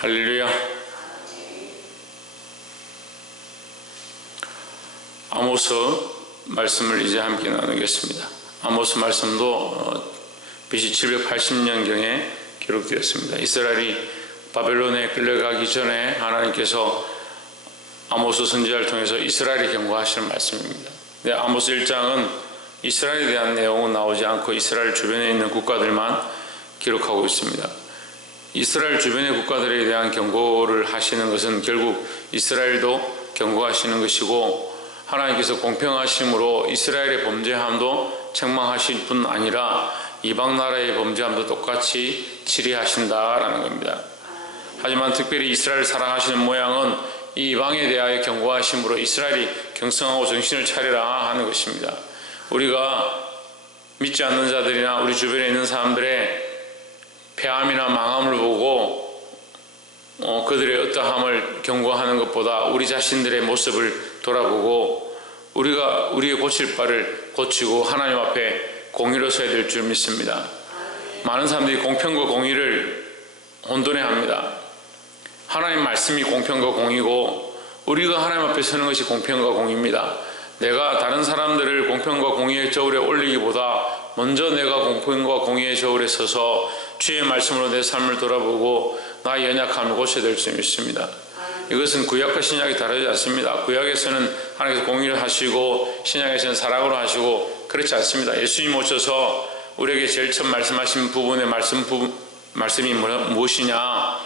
할렐루야. 아모스 말씀을 이제 함께 나누겠습니다. 아모스 말씀도 BC 780년경에 기록되었습니다. 이스라엘이 바벨론에 끌려가기 전에 하나님께서 아모스 선지자를 통해서 이스라엘에 경고하시는 말씀입니다. 근데 아모스 1장은 이스라엘에 대한 내용은 나오지 않고 이스라엘 주변에 있는 국가들만 기록하고 있습니다. 이스라엘 주변의 국가들에 대한 경고를 하시는 것은 결국 이스라엘도 경고하시는 것이고, 하나님께서 공평하심으로 이스라엘의 범죄함도 책망하실 뿐 아니라 이방 나라의 범죄함도 똑같이 치리하신다라는 겁니다. 하지만 특별히 이스라엘을 사랑하시는 모양은 이 이방에 대하여 경고하심으로 이스라엘이 경성하고 정신을 차리라 하는 것입니다. 우리가 믿지 않는 자들이나 우리 주변에 있는 사람들의 패함이나 망함을 보고 그들의 어떠함을 경고하는 것보다 우리 자신들의 모습을 돌아보고 우리가 우리의 고칠 바를 고치고 하나님 앞에 공의로 서야 될 줄 믿습니다. 많은 사람들이 공평과 공의를 혼돈해합니다. 하나님 말씀이 공평과 공의고 우리가 하나님 앞에 서는 것이 공평과 공의입니다. 내가 다른 사람들을 공평과 공의의 저울에 올리기보다 먼저 내가 공평과 공의의 저울에 서서 주의 말씀으로 내 삶을 돌아보고 나의 연약함을 고쳐야 될 줄 믿습니다. 이것은 구약과 신약이 다르지 않습니다. 구약에서는 하나님께서 공의를 하시고 신약에서는 사랑으로 하시고 그렇지 않습니다. 예수님 오셔서 우리에게 제일 처음 말씀하신 부분의 말씀이 무엇이냐?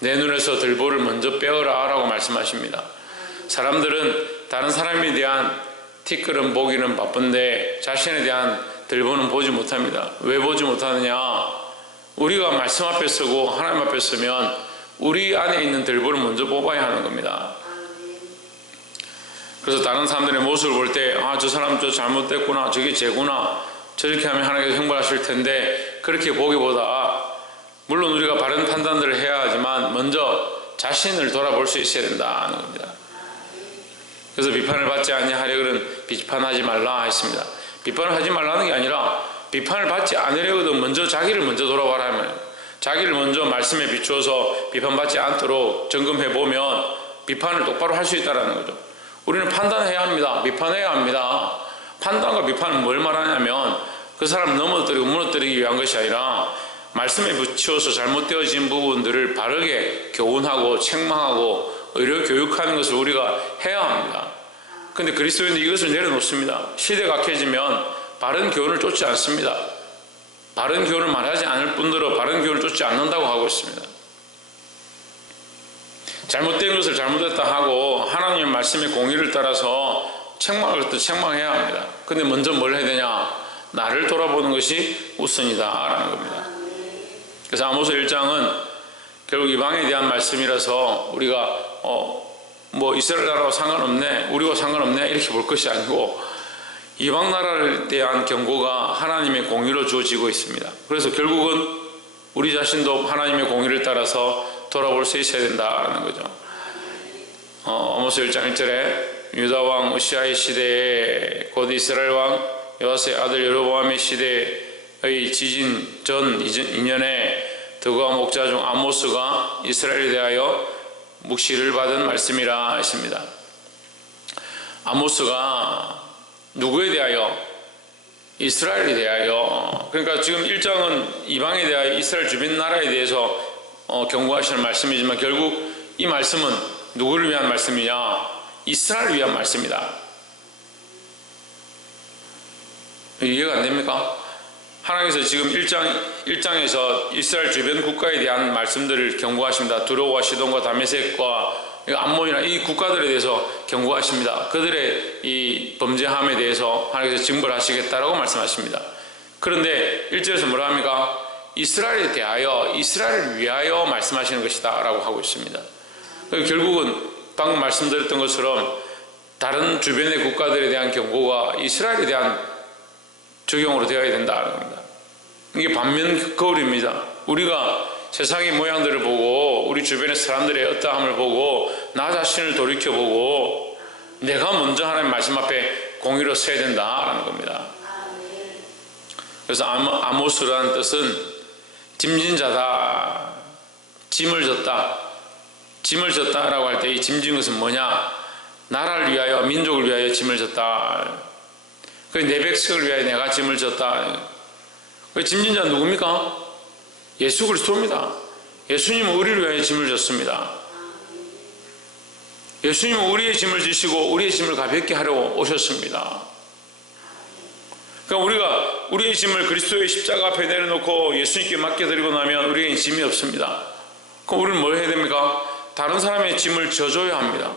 내 눈에서 들보를 먼저 빼어라 라고 말씀하십니다. 사람들은 다른 사람에 대한 티끌은 보기는 바쁜데 자신에 대한 들보는 보지 못합니다. 왜 보지 못하느냐? 우리가 말씀 앞에 서고 하나님 앞에 서면 우리 안에 있는 들보를 먼저 뽑아야 하는 겁니다. 그래서 다른 사람들의 모습을 볼 때 저 사람 저 잘못됐구나, 저게 죄구나, 저렇게 하면 하나님께서 형벌하실 텐데 그렇게 보기보다 물론 우리가 바른 판단들을 해야 하지만 먼저 자신을 돌아볼 수 있어야 된다는 겁니다. 그래서 비판을 받지 아니하려거든 비판하지 말라 했습니다. 비판을 하지 말라는 게 아니라 비판을 받지 않으려거든 먼저 자기를 먼저 돌아봐라 하면, 자기를 먼저 말씀에 비추어서 비판받지 않도록 점검해보면 비판을 똑바로 할 수 있다는 거죠. 우리는 판단해야 합니다. 비판해야 합니다. 판단과 비판은 뭘 말하냐면 그 사람 넘어뜨리고 무너뜨리기 위한 것이 아니라 말씀에 비추어서 잘못되어진 부분들을 바르게 교훈하고 책망하고 의료 교육하는 것을 우리가 해야 합니다. 그런데 그리스도인은 이것을 내려놓습니다. 시대가 악해지면 바른 교훈을 쫓지 않습니다. 바른 교훈을 말하지 않을 뿐더러 바른 교훈을 쫓지 않는다고 하고 있습니다. 잘못된 것을 잘못했다 하고 하나님의 말씀의 공의를 따라서 책망할 것도 책망해야 합니다. 그런데 먼저 뭘 해야 되냐? 나를 돌아보는 것이 우선이다라는 겁니다. 그래서 아모스 1장은 결국 이방에 대한 말씀이라서 우리가 이스라엘 나라와 상관없네, 우리와 상관없네 이렇게 볼 것이 아니고 이방 나라에 대한 경고가 하나님의 공의로 주어지고 있습니다. 그래서 결국은 우리 자신도 하나님의 공의를 따라서 돌아볼 수 있어야 된다는 거죠. 아모스 1장 1절에 유다 왕 우시아의 시대에 곧 이스라엘 왕 요아스의 아들 여로보암의 시대의 지진 전 2년에 드고와 목자 중 아모스가 이스라엘에 대하여 묵시를 받은 말씀이라 했습니다. 아모스가 누구에 대하여? 이스라엘에 대하여. 그러니까 지금 1장은 이방에 대하여 이스라엘 주변 나라에 대해서 경고하시는 말씀이지만 결국 이 말씀은 누구를 위한 말씀이냐? 이스라엘을 위한 말씀이다. 이해가 안 됩니까? 하나님께서 지금 1장에서 이스라엘 주변 국가에 대한 말씀들을 경고하십니다. 두로와 시돈과 다메섹과 암몬이나 이 국가들에 대해서 경고하십니다. 그들의 이 범죄함에 대해서 하나님께서 징벌하시겠다라고 말씀하십니다. 그런데 1절에서 뭐라 합니까? 이스라엘에 대하여, 이스라엘을 위하여 말씀하시는 것이다 라고 하고 있습니다. 결국은 방금 말씀드렸던 것처럼 다른 주변의 국가들에 대한 경고가 이스라엘에 대한 적용으로 되어야 된다는 겁니다. 이게 반면 거울입니다. 우리가 세상의 모양들을 보고 우리 주변의 사람들의 어떠함을 보고 나 자신을 돌이켜보고 내가 먼저 하나님 말씀 앞에 공의로 서야 된다라는 겁니다. 그래서 아모스라는 뜻은 짐진 자다, 짐을 졌다, 짐을 졌다라고 할 때 이 짐진 것은 뭐냐? 나라를 위하여, 민족을 위하여 짐을 졌다. 내 백성을 위하여 내가 짐을 졌다. 짐진 자는 누굽니까? 예수 그리스도입니다. 예수님은 우리를 위하여 짐을 졌습니다. 예수님은 우리의 짐을 지시고 우리의 짐을 가볍게 하려고 오셨습니다. 그러니까 우리가 우리의 짐을 그리스도의 십자가 앞에 내려놓고 예수님께 맡겨드리고 나면 우리에게 짐이 없습니다. 그럼 우리는 뭘 해야 됩니까? 다른 사람의 짐을 져줘야 합니다.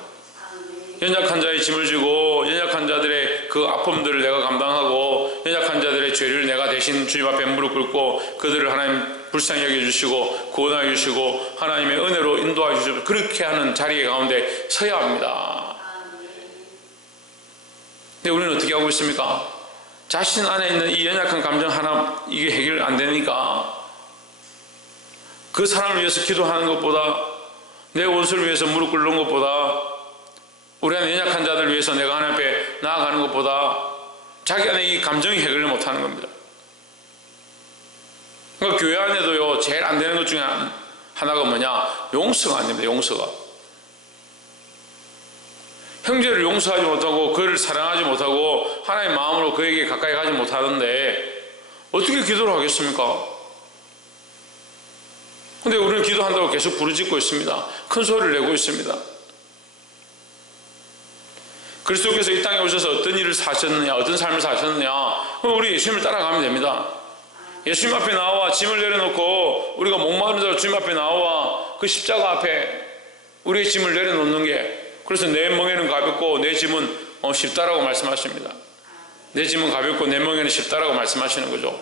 연약한 자의 짐을 지고 연약한 자들의 그 아픔들을 내가 감당하고 연약한 자들의 죄를 내가 대신 주님 앞에 무릎 꿇고 그들을 하나님 불쌍히 여겨주시고 구원하여 주시고 하나님의 은혜로 인도하여 주시고 그렇게 하는 자리 가운데 서야 합니다. 근데 우리는 어떻게 하고 있습니까? 자신 안에 있는 이 연약한 감정 하나 이게 해결 안 되니까 그 사람을 위해서 기도하는 것보다 내 원수를 위해서 무릎 꿇는 것보다 우리 안에 연약한 자들을 위해서 내가 하나님 앞에 나아가는 것보다 자기 안에 이 감정이 해결을 못하는 겁니다. 그러니까 교회 안에도요 제일 안 되는 것 중에 하나가 뭐냐? 용서가 안 됩니다. 용서가. 형제를 용서하지 못하고 그를 사랑하지 못하고 하나님의 마음으로 그에게 가까이 가지 못하는데 어떻게 기도를 하겠습니까? 근데 우리는 기도한다고 계속 부르짖고 있습니다. 큰 소리를 내고 있습니다. 그리스도께서 이 땅에 오셔서 어떤 일을 사셨느냐, 어떤 삶을 사셨느냐, 그럼 우리 예수님을 따라가면 됩니다. 예수님 앞에 나와 짐을 내려놓고 우리가 목마른 자로 주님 앞에 나와 그 십자가 앞에 우리의 짐을 내려놓는 게, 그래서 내 멍에는 가볍고 내 짐은 쉽다라고 말씀하십니다. 내 짐은 가볍고 내 멍에는 쉽다라고 말씀하시는 거죠.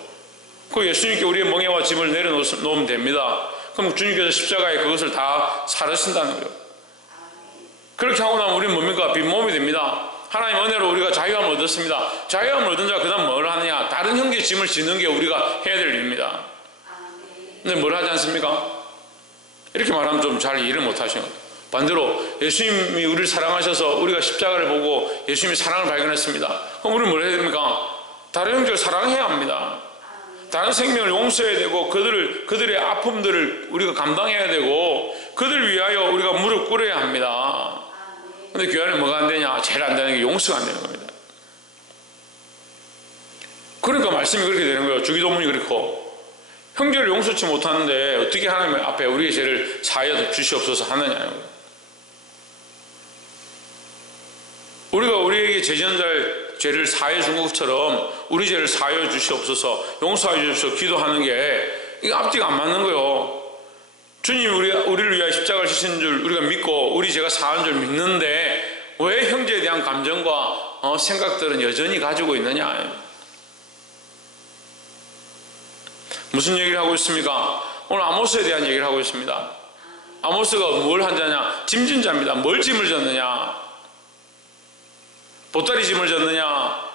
그 예수님께 우리의 멍에와 짐을 내려놓으면 됩니다. 그럼 주님께서 십자가에 그것을 다 사르신다는 거예요. 그렇게 하고 나면 우리는 뭡니까? 빈몸이 됩니다. 하나님 은혜로 우리가 자유함을 얻었습니다. 자유함을 얻은 자가 그 다음 뭘 하느냐? 다른 형제 짐을 지는 게 우리가 해야 될 일입니다. 근데 뭘 하지 않습니까? 이렇게 말하면 좀 잘 이해를 못 하시는 거예요. 반대로 예수님이 우리를 사랑하셔서 우리가 십자가를 보고 예수님의 사랑을 발견했습니다. 그럼 우리는 뭘 해야 됩니까? 다른 형제를 사랑해야 합니다. 다른 생명을 용서해야 되고 그들의 아픔들을 우리가 감당해야 되고 그들을 위하여 우리가 무릎 꿇어야 합니다. 그런데 교회 안에 뭐가 안 되냐? 제일 안 되는 게 용서가 안 되는 겁니다. 그러니까 말씀이 그렇게 되는 거예요. 주기도문이 그렇고 형제를 용서치 못하는데 어떻게 하나님 앞에 우리의 죄를 사하여 주시옵소서 하느냐는 거예요. 우리가 우리에게 죄지은 자의 죄를 사하여 준 것처럼 우리 죄를 사하여 주시옵소서, 용서하여 주시옵소서 기도하는 게 이게 앞뒤가 안 맞는 거예요. 주님이 우리를 위하여 십자가를 지신 줄 우리가 믿고 우리 죄가 사한 줄 믿는데 왜 형제에 대한 감정과 생각들은 여전히 가지고 있느냐? 무슨 얘기를 하고 있습니까? 오늘 아모스에 대한 얘기를 하고 있습니다. 아모스가 뭘 한 자냐? 짐진 자입니다. 뭘 짐을 졌느냐? 보따리 짐을 졌느냐?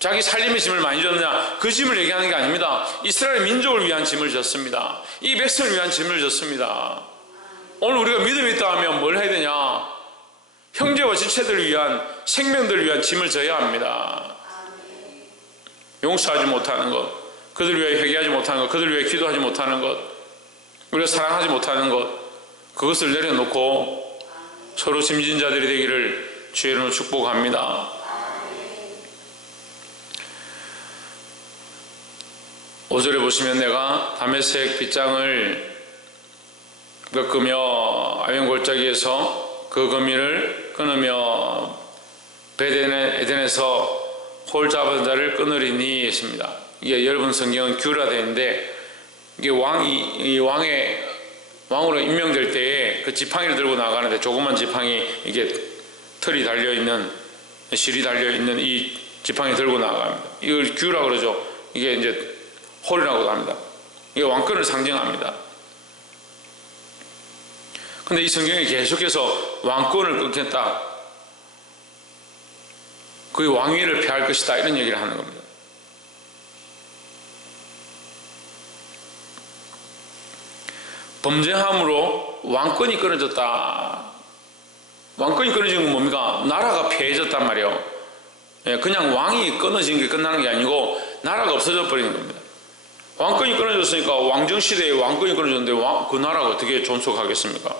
자기 살림의 짐을 많이 졌느냐? 그 짐을 얘기하는 게 아닙니다. 이스라엘 민족을 위한 짐을 졌습니다. 이 백성을 위한 짐을 졌습니다. 오늘 우리가 믿음이 있다 하면 뭘 해야 되냐? 형제와 지체들을 위한, 생명들을 위한 짐을 져야 합니다. 용서하지 못하는 것, 그들을 위해 회개하지 못하는 것, 그들을 위해 기도하지 못하는 것, 우리가 사랑하지 못하는 것, 그것을 내려놓고 서로 짐진 자들이 되기를 주의 이름으로 축복합니다. 5절에 보시면 내가 다메섹 빗장을 꺾으며 아벤 골짜기에서 그 거미를 끊으며 에덴에서 홀 잡은 자를 끊으리니 했습니다. 이게 여러분 성경은 규라 되어 있는데 이게 왕으로 임명될 때에 그 지팡이를 들고 나가는데 조그만 지팡이 이게 털이 달려있는, 실이 달려있는 이 지팡이 들고 나갑니다. 이걸 규라 그러죠. 이게 이제 홀이라고도 합니다. 이게 왕권을 상징합니다. 근데 이 성경에 계속해서 왕권을 끊겠다, 그 왕위를 폐할 것이다, 이런 얘기를 하는 겁니다. 범죄함으로 왕권이 끊어졌다. 왕권이 끊어진 건 뭡니까? 나라가 폐해졌단 말이에요. 그냥 왕이 끊어진 게 끝나는 게 아니고 나라가 없어져 버리는 겁니다. 왕권이 끊어졌으니까 왕정시대에 왕권이 끊어졌는데 그 나라가 어떻게 존속하겠습니까?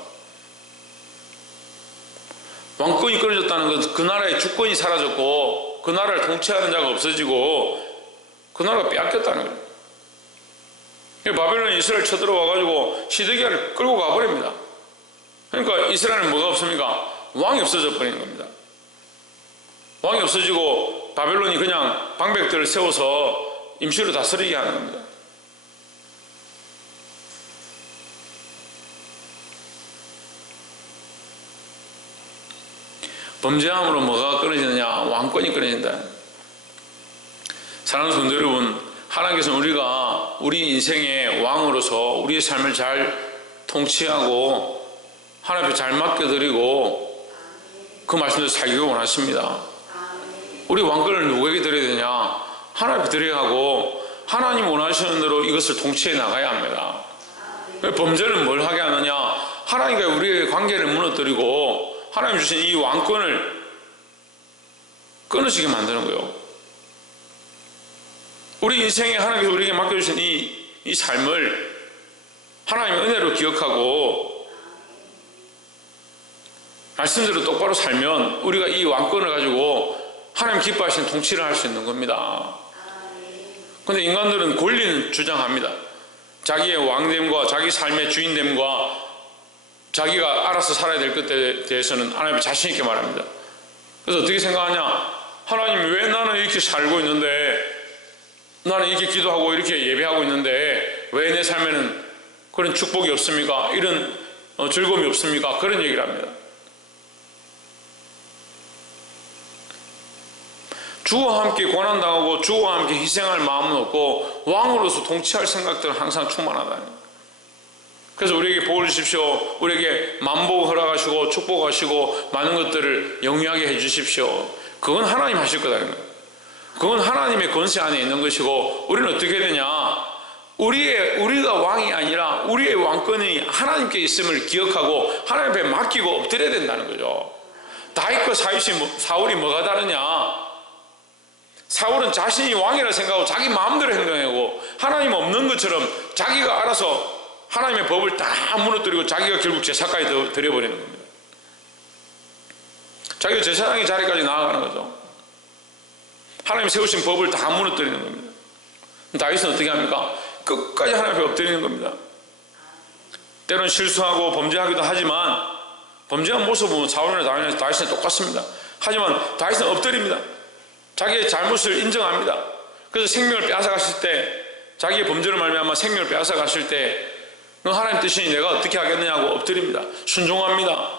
왕권이 끊어졌다는 건 그 나라의 주권이 사라졌고 그 나라를 통치하는 자가 없어지고 그 나라가 빼앗겼다는 거예요. 바벨론이 이스라엘 쳐들어와가지고 시드기야를 끌고 가버립니다. 그러니까 이스라엘은 뭐가 없습니까? 왕이 없어져 버리는 겁니다. 왕이 없어지고 바벨론이 그냥 방백들을 세워서 임시로 다스리게 하는 겁니다. 범죄함으로 뭐가 끊어지느냐? 왕권이 끊어진다. 사랑하는 성도 여러분, 하나님께서는 우리가 우리 인생의 왕으로서 우리의 삶을 잘 통치하고 하나님 앞에 잘 맡겨드리고 그 말씀대로 살기를 원하십니다. 우리 왕권을 누구에게 드려야 되냐? 하나님 앞에 드려야 하고 하나님 원하시는 대로 이것을 통치해 나가야 합니다. 범죄는 뭘 하게 하느냐? 하나님과 우리의 관계를 무너뜨리고 하나님 주신 이 왕권을 끊어지게 만드는 거예요. 우리 인생에 하나님께서 우리에게 맡겨주신 이 삶을 하나님의 은혜로 기억하고 말씀대로 똑바로 살면 우리가 이 왕권을 가지고 하나님 기뻐하시는 통치를 할 수 있는 겁니다. 그런데 인간들은 권리는 주장합니다. 자기의 왕됨과 자기 삶의 주인됨과 자기가 알아서 살아야 될 것에 대해서는 하나님 자신 있게 말합니다. 그래서 어떻게 생각하냐? 하나님 왜 나는 이렇게 살고 있는데 나는 이렇게 기도하고 이렇게 예배하고 있는데 왜 내 삶에는 그런 축복이 없습니까? 이런 즐거움이 없습니까? 그런 얘기를 합니다. 주와 함께 고난당하고 주와 함께 희생할 마음은 없고 왕으로서 통치할 생각들은 항상 충만하다는 거예요. 그래서 우리에게 복을 주십시오. 우리에게 만복 허락하시고 축복하시고 많은 것들을 영위하게 해주십시오. 그건 하나님 하실 거다는 거예요. 그건 하나님의 권세 안에 있는 것이고 우리는 어떻게 되냐? 우리가 왕이 아니라 우리의 왕권이 하나님께 있음을 기억하고 하나님 앞에 맡기고 엎드려야 된다는 거죠. 다윗과 사울이 뭐가 다르냐? 사울은 자신이 왕이라 생각하고 자기 마음대로 행동하고 하나님 없는 것처럼 자기가 알아서 하나님의 법을 다 무너뜨리고 자기가 결국 제사까지 드려버리는 겁니다. 자기가 제사장의 자리까지 나아가는 거죠. 하나님 세우신 법을 다 무너뜨리는 겁니다. 다윗은 어떻게 합니까? 끝까지 하나님 앞에 엎드리는 겁니다. 때로는 실수하고 범죄하기도 하지만 범죄한 모습은 사울이나 다윗은 똑같습니다. 하지만 다윗은 엎드립니다. 자기의 잘못을 인정합니다. 그래서 생명을 빼앗아갔을 때 자기의 범죄를 말미암아 생명을 빼앗아갔을 때 하나님 뜻이니 내가 어떻게 하겠느냐고 엎드립니다. 순종합니다.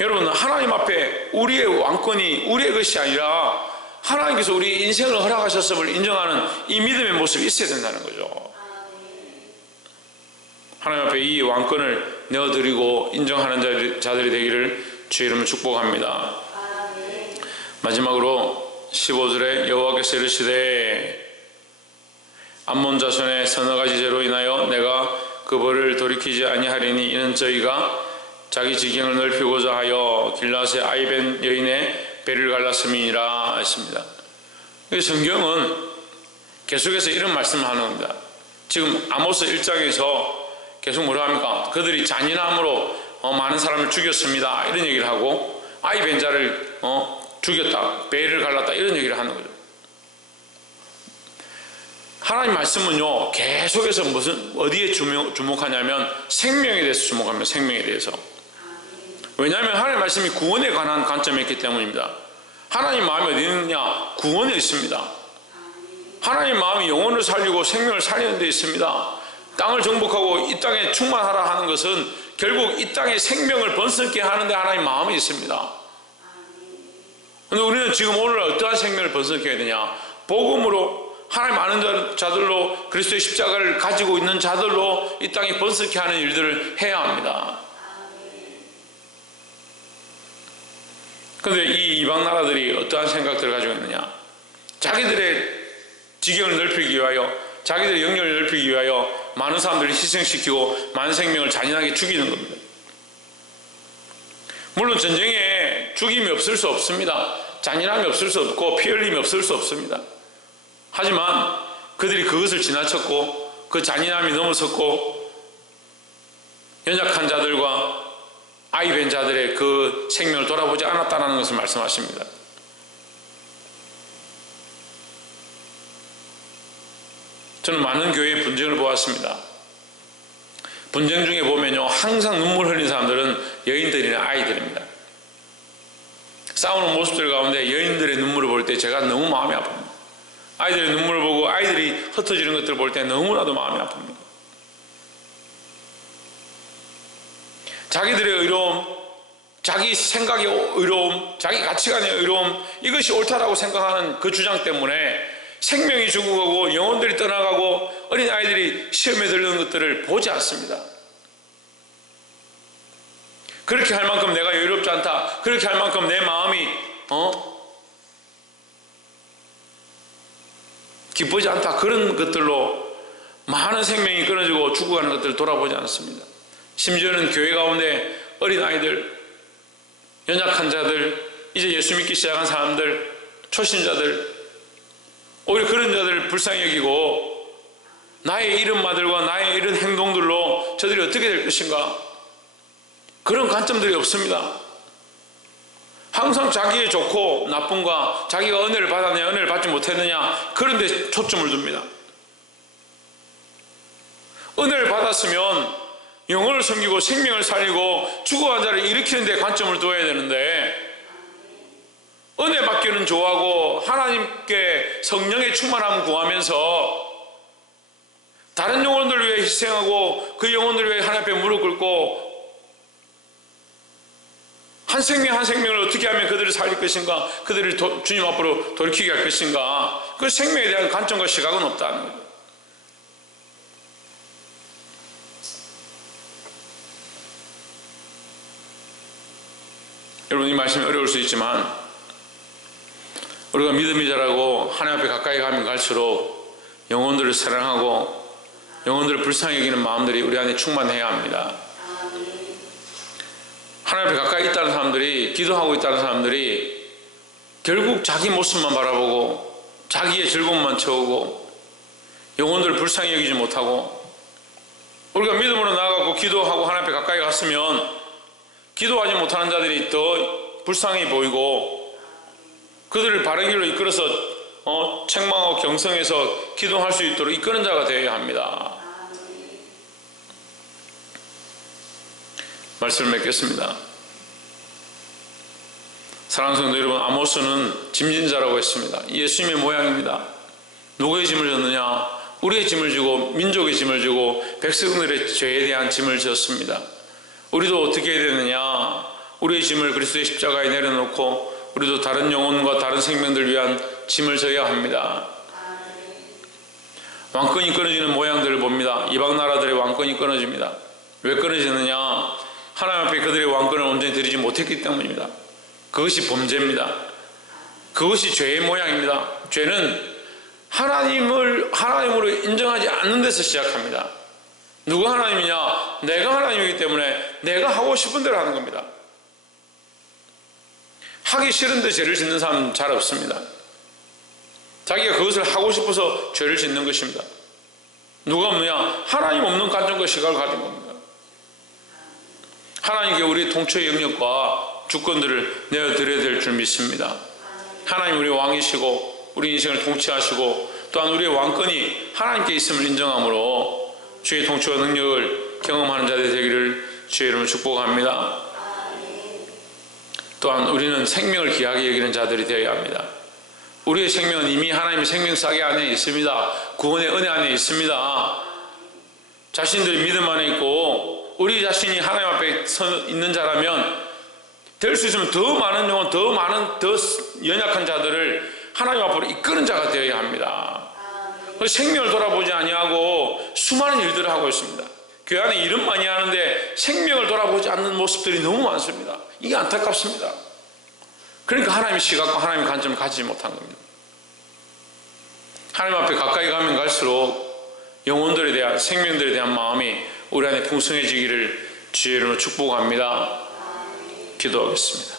여러분, 하나님 앞에 우리의 왕권이 우리의 것이 아니라 하나님께서 우리의 인생을 허락하셨음을 인정하는 이 믿음의 모습이 있어야 된다는 거죠. 하나님 앞에 이 왕권을 내어드리고 인정하는 자들이 되기를 주의 이름으로 축복합니다. 마지막으로 15절에 여호와께서 이르시되 암몬 자손의 서너 가지 죄로 인하여 내가 그 벌을 돌이키지 아니하리니 이는 저희가 자기 지경을 넓히고자 하여 길앗의 아이벤 여인의 배를 갈랐음이니라 했습니다. 성경은 계속해서 이런 말씀을 하는 겁니다. 지금 아모스 1장에서 계속 뭐라 합니까? 그들이 잔인함으로 많은 사람을 죽였습니다. 이런 얘기를 하고 아이벤 자를 죽였다, 배를 갈랐다 이런 얘기를 하는 거죠. 하나님 말씀은요 계속해서 어디에 주목하냐면 생명에 대해서 주목합니다. 생명에 대해서. 왜냐하면 하나님 말씀이 구원에 관한 관점이 있기 때문입니다. 하나님 마음이 어디 있느냐? 구원에 있습니다. 하나님 마음이 영혼을 살리고 생명을 살리는 데 있습니다. 땅을 정복하고 이 땅에 충만하라 하는 것은 결국 이 땅에 생명을 번성케 하는 데 하나님 마음이 있습니다. 그런데 우리는 지금 오늘 어떠한 생명을 번성케 해야 되냐? 복음으로 하나님 아는 자들로 그리스도의 십자가를 가지고 있는 자들로 이 땅에 번성케 하는 일들을 해야 합니다. 그런데 이 이방 나라들이 어떠한 생각들을 가지고 있느냐? 자기들의 지경을 넓히기 위하여, 자기들의 영역을 넓히기 위하여 많은 사람들을 희생시키고 많은 생명을 잔인하게 죽이는 겁니다. 물론 전쟁에 죽임이 없을 수 없습니다. 잔인함이 없을 수 없고 피 흘림이 없을 수 없습니다. 하지만 그들이 그것을 지나쳤고 그 잔인함이 넘어섰고 연약한 자들과 아이벤 자들의 그 생명을 돌아보지 않았다는 것을 말씀하십니다. 저는 많은 교회의 분쟁을 보았습니다. 분쟁 중에 보면요, 항상 눈물 흘린 사람들은 여인들이나 아이들입니다. 싸우는 모습들 가운데 여인들의 눈물을 볼 때 제가 너무 마음이 아픕니다. 아이들의 눈물을 보고 아이들이 흩어지는 것들을 볼 때 너무나도 마음이 아픕니다. 자기들의 의로움, 자기 생각의 의로움, 자기 가치관의 의로움, 이것이 옳다라고 생각하는 그 주장 때문에 생명이 죽어가고 영혼들이 떠나가고 어린 아이들이 시험에 들는 것들을 보지 않습니다. 그렇게 할 만큼 내가 여유롭지 않다, 그렇게 할 만큼 내 마음이 기쁘지 않다, 그런 것들로 많은 생명이 끊어지고 죽어가는 것들을 돌아보지 않습니다. 심지어는 교회 가운데 어린 아이들, 연약한 자들, 이제 예수 믿기 시작한 사람들, 초신자들, 오히려 그런 자들을 불쌍히 여기고 나의 이런 말들과 나의 이런 행동들로 저들이 어떻게 될 것인가, 그런 관점들이 없습니다. 항상 자기의 좋고 나쁨과 자기가 은혜를 받았느냐 은혜를 받지 못했느냐, 그런 데 초점을 둡니다. 은혜를 받았으면 영혼을 섬기고 생명을 살리고 죽어간 자를 일으키는 데 관점을 두어야 되는데, 은혜 받기는 좋아하고 하나님께 성령의 충만함을 구하면서 다른 영혼들을 위해 희생하고 그 영혼들을 위해 하나님 앞에 무릎 꿇고 한 생명 한 생명을 어떻게 하면 그들을 살릴 것인가, 그들을 주님 앞으로 돌이키게 할 것인가, 그 생명에 대한 관점과 시각은 없다는 거죠. 여러분, 이 말씀이 어려울 수 있지만 우리가 믿음이 자라고 하나님 앞에 가까이 가면 갈수록 영혼들을 사랑하고 영혼들을 불쌍히 여기는 마음들이 우리 안에 충만해야 합니다. 하나님 앞에 가까이 있다는 사람들이, 기도하고 있다는 사람들이 결국 자기 모습만 바라보고 자기의 즐거움만 채우고 영혼들을 불쌍히 여기지 못하고, 우리가 믿음으로 나아가고 기도하고 하나님 앞에 가까이 갔으면 기도하지 못하는 자들이 더 불쌍히 보이고 그들을 바른 길로 이끌어서 책망하고 경성해서 기도할 수 있도록 이끄는 자가 되어야 합니다. 말씀을 맺겠습니다. 사랑하는 성도 여러분, 아모스는 짐진자라고 했습니다. 예수님의 모양입니다. 누구의 짐을 졌느냐? 우리의 짐을 지고 민족의 짐을 지고 백성들의 죄에 대한 짐을 졌습니다. 우리도 어떻게 해야 되느냐? 우리의 짐을 그리스도의 십자가에 내려놓고 우리도 다른 영혼과 다른 생명들 위한 짐을 져야 합니다. 왕권이 끊어지는 모양들을 봅니다. 이방 나라들의 왕권이 끊어집니다. 왜 끊어지느냐? 하나님 앞에 그들의 왕권을 온전히 드리지 못했기 때문입니다. 그것이 범죄입니다. 그것이 죄의 모양입니다. 죄는 하나님으로 인정하지 않는 데서 시작합니다. 누가 하나님이냐? 내가 하나님이기 때문에 내가 하고 싶은 대로 하는 겁니다. 하기 싫은데 죄를 짓는 사람은 잘 없습니다. 자기가 그것을 하고 싶어서 죄를 짓는 것입니다. 누가 없느냐? 하나님 없는 관점과 시각을 가진 겁니다. 하나님께 우리의 통치의 영역과 주권들을 내어드려야 될 줄 믿습니다. 하나님 우리의 왕이시고 우리 인생을 통치하시고 또한 우리의 왕권이 하나님께 있음을 인정함으로 주의 통치와 능력을 경험하는 자들이 되기를 주의 이름으로 축복합니다. 또한 우리는 생명을 귀하게 여기는 자들이 되어야 합니다. 우리의 생명은 이미 하나님의 생명사계 안에 있습니다. 구원의 은혜 안에 있습니다. 자신들이 믿음 안에 있고 우리 자신이 하나님 앞에 서 있는 자라면 될 수 있으면 더 많은 영혼, 더 연약한 자들을 하나님 앞으로 이끄는 자가 되어야 합니다. 생명을 돌아보지 아니하고 수많은 일들을 하고 있습니다. 교회 안에 일은 많이 하는데 생명을 돌아보지 않는 모습들이 너무 많습니다. 이게 안타깝습니다. 그러니까 하나님의 시각과 하나님의 관점을 가지지 못한 겁니다. 하나님 앞에 가까이 가면 갈수록 영혼들에 대한, 생명들에 대한 마음이 우리 안에 풍성해지기를 주의 이름으로 축복합니다. 기도하겠습니다.